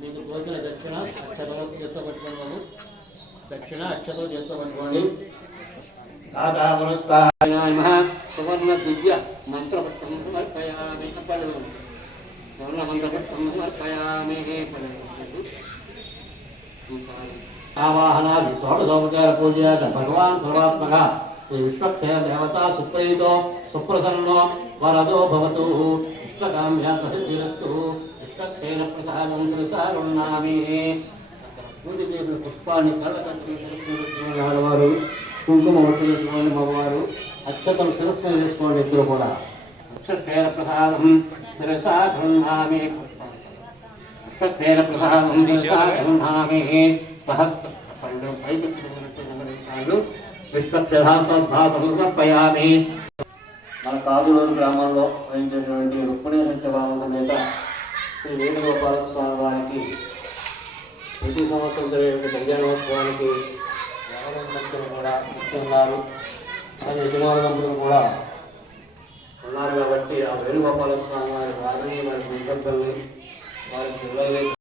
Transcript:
మీకు తోచిన దక్షిణ అక్షతలు చేత్తో పట్టుకోండి. దక్షిణ అక్షతలు చేత్తో పట్టుకోండి. సువర్ణ దివ్య మంత్రపత్రం సమర్పయామి. సువర్ణ మంత్రపత్రం సమర్పయామి. ఆవాహనాది షోడశోపచార పూజ భగవాన్ సర్వాత్మక శ్రీ విశ్వక్షేణ దేవత సుప్రీతో సుప్రసన్నో వరదో భవతు ఇష్టకామ్యాస్తు విశ్వక్షేణ ప్రసాదం శ్రీసారుణామి. పూజ చేసిన పుష్పాన్ని కళ్ళ కట్టి ఆడవారు, కుంకుమ ఒట్టు చేసుకోండి మగవారు, అక్షతలు శిరస్సులు చేసుకోండి ఇద్దరు కూడా. విశ్వక్షేణ ప్రసాదం శిరసారుణామి. విశ్వక్షేణ ప్రసాదం శిరసారుణామి. సమర్పయామి. మన కాదులూరు గ్రామంలో వహించేటువంటి రుక్మిణీ సత్యభామ సమేత శ్రీ వేణుగోపాల స్వామి వారికి ప్రతి సంవత్సరం జరిగే కళ్యాణోత్సవానికి భక్తులు కూడా ఇస్తున్నారు. అలాగే యజమాన దంపతులు కూడా ఉన్నారు కాబట్టి ఆ వేణుగోపాల స్వామి వారి వారిని వారి దంపతుల్ని వారి పిల్లల్ని